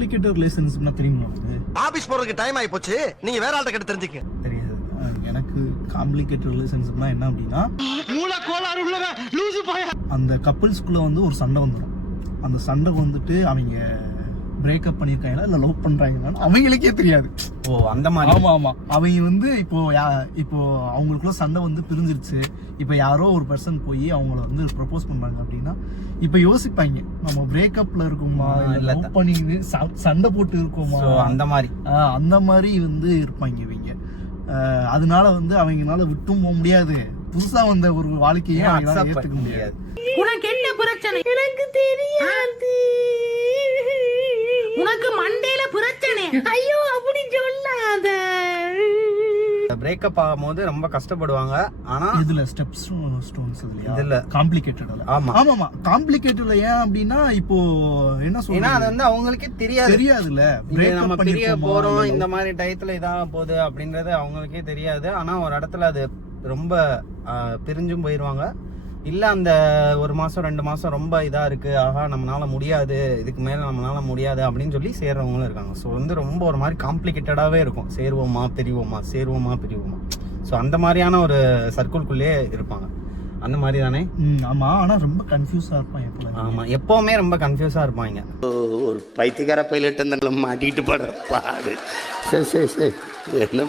Complicated ரிலேஷன்ஷிப்னா தெரியுமா உங்களுக்கு office போறதுக்கு டைம் ஆகி போச்சு நீங்க வேற ஆள்கிட்ட கிட்ட தெரிஞ்சுக்க தெரியாது. எனக்கு காம்ப்ளிகேட்டட் ரிலேஷன்ஷிப்னா என்ன அப்படின்னா மூல கோளாறு உள்ளவன் லூசு பாயா. அந்த கப்புள்ஸ்குள்ள வந்து ஒரு சண்டை வந்துடும் அந்த சண்டை வந்துட்டு அவங்க பிரேக்கப் பண்ணியிருக்காங்களா இல்லை லவ் பண்ணுறாங்களான்னு அவங்களுக்கே தெரியாது. ஓ அந்த மாதிரி. ஆமா ஆமா. அவங்க வந்து இப்போ யா- இப்போ அவங்களுக்குள்ள சண்டை வந்து பிரிஞ்சிருச்சு. இப்போ யாரோ ஒரு பர்சன் போய் அவங்கள வந்து ப்ரப்போஸ் பண்றாங்க அப்படின்னா இப்போ யோசிப்பாங்க நம்ம பிரேக்கப்ல இருக்கோமா? இல்ல பண்ணி ச- சண்டை போட்டு இருக்கோமா? அந்த மாதிரி. ஆ, அந்த மாதிரி வந்து இருப்பாங்க இவங்க. அதனால வந்து அவங்கனால விட்டும் போக முடியாது. புதுசா வந்த ஒரு வாழ்க்கையை ஏத்துக்க முடியாது? உனக்கு என்ன பிரச்சனை? எனக்கு தெரியாது. உனக்கு மண்டையில பிரச்சனை. ஐயோ பிரேக்கப் ஆகும்போது ரொம்ப கஷ்டப்படுவாங்க. ஆனா இதுல ஸ்டெப்ஸ் ஸ்டோன்ஸ் இல்லையா இதுல. காம்ப்ளிகேட்டட் ஆமா. ஆமாமா. காம்ப்ளிகேட்டட்ல ஏன் அப்படின்னா இப்போ என்ன ஏன்னா அது வந்து அவங்களுக்கே தெரியாது. தெரியாதுல்ல. நம்ம பிரிய போறோம் இந்த மாதிரி டயத்துல இதாக போகுது அப்படின்றது அவங்களுக்கே தெரியாது. ஆனா ஒரு இடத்துல அது ரொம்ப பிரிஞ்சும் போயிருவாங்க. இல்ல அந்த ஒரு மாசம் ரெண்டு மாசம் ரொம்ப இதா இருக்கு. ஆஹா நம்மளால முடியாது. இதுக்கு மேல நம்மளால முடியாது அப்படின்னு சொல்லி சேர்றவங்களும் இருக்காங்க. ஸோ வந்து ரொம்ப ஒரு மாதிரி காம்ப்ளிகேட்டடாவே இருக்கும். சேருவோமா பிரிவோமா? சேருவோமா பிரிவோமா? ஸோ அந்த மாதிரியான ஒரு சர்க்கிள்குள்ளேயே இருப்பாங்க. அந்த மாதிரி தானே ம், ஆமா. ஆனா ரொம்ப கன்ஃபியூஸா இருப்பான் எப்பல ஆமா. எப்பவுமே ரொம்ப கன்ஃபியூஸா இருப்பாங்க. ஒரு பைத்தியக்கார பைலட் அந்த மாட்டிக்கிட்டு படுற பாடு. சரி சரி சரி. என்ன